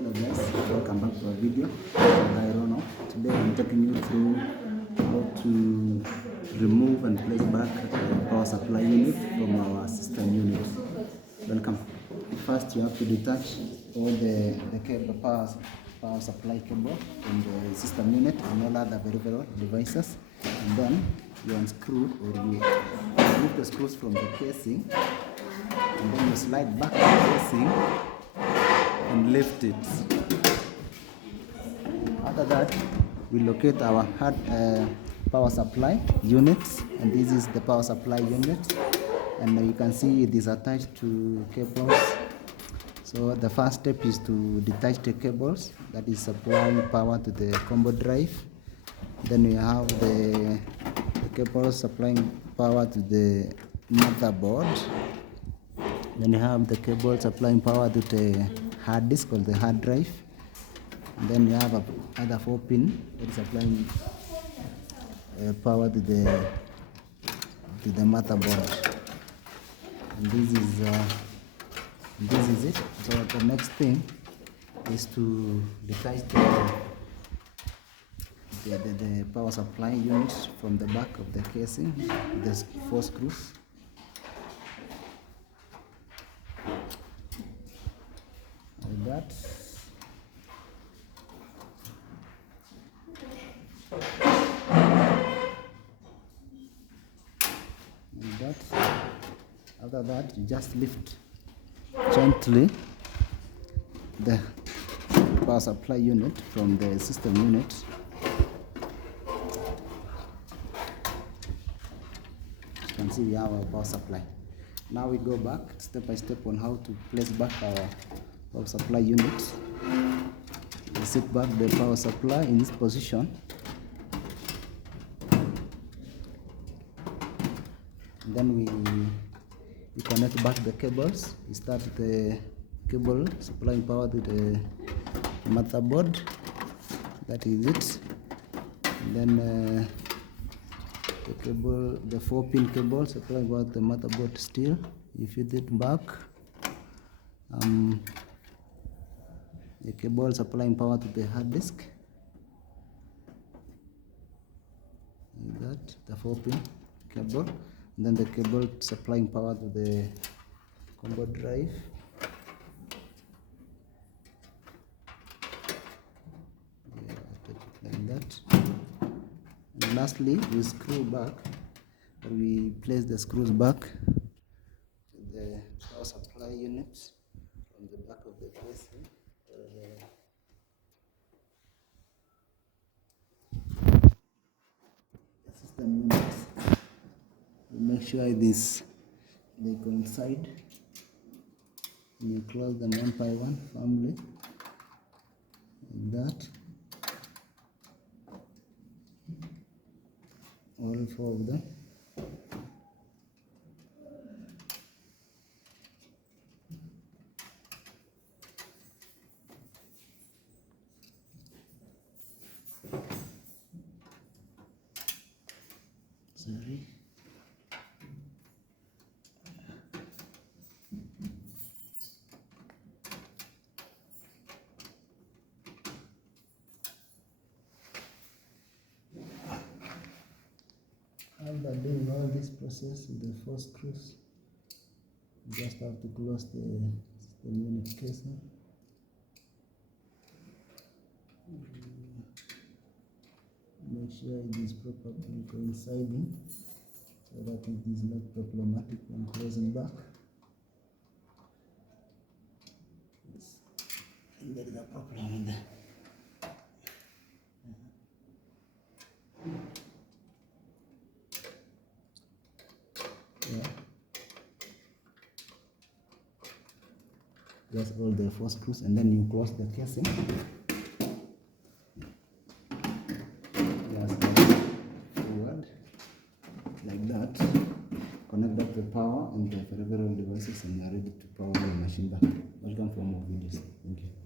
Hello guys, welcome back to our video. I'm Rono. Today I'm taking you through how to remove and place back the power supply unit from our system unit. Welcome. First you have to detach all the cable power supply cable from the system unit and all other peripheral devices, and then you unscrew or you remove the screws from the casing, and then you slide back the casing and lift it. After that, we locate our hard power supply units, and this is the power supply unit, and you can see it is attached to cables. So the first step is to detach the cables that is supplying power to the combo drive. Then we have the cables supplying power to the motherboard. Then you have the cable supplying power to the hard disk or the hard drive. And then you have other 4-pin that is supplying power to the motherboard. And this is it. So the next thing is to detach the power supply unit from the back of the casing. There's 4 screws. Like that. Like that. After that, you just lift gently the power supply unit from the system unit. You can see we have our power supply. Now we go back step by step on how to place back our power supply unit. We set back the power supply in this position. And then we connect back the cables. We start the cable supplying power to the motherboard. That is it. And then the 4-pin cable supplying power to the motherboard still. You feed it back. The cable supplying power to the hard disk. Like that, the 4-pin cable. And then the cable supplying power to the combo drive. Yeah, like that. And lastly, we screw back, or we place the screws back to the power supply units from the back of the casing. The system units. We make sure they coincide. And you close them one by one firmly, like that. All 4 of them. Sorry. After doing all this process with the 4 screws, you just have to close the system unit casing. Make sure it is properly coinciding so that it is not problematic when closing back. And there is a problem with that. Yeah. Just all the 4 screws, and then you close the casing. Just forward like that. Connect up the power and the peripheral devices, and you are ready to power your machine back. Welcome for more videos. Thank you.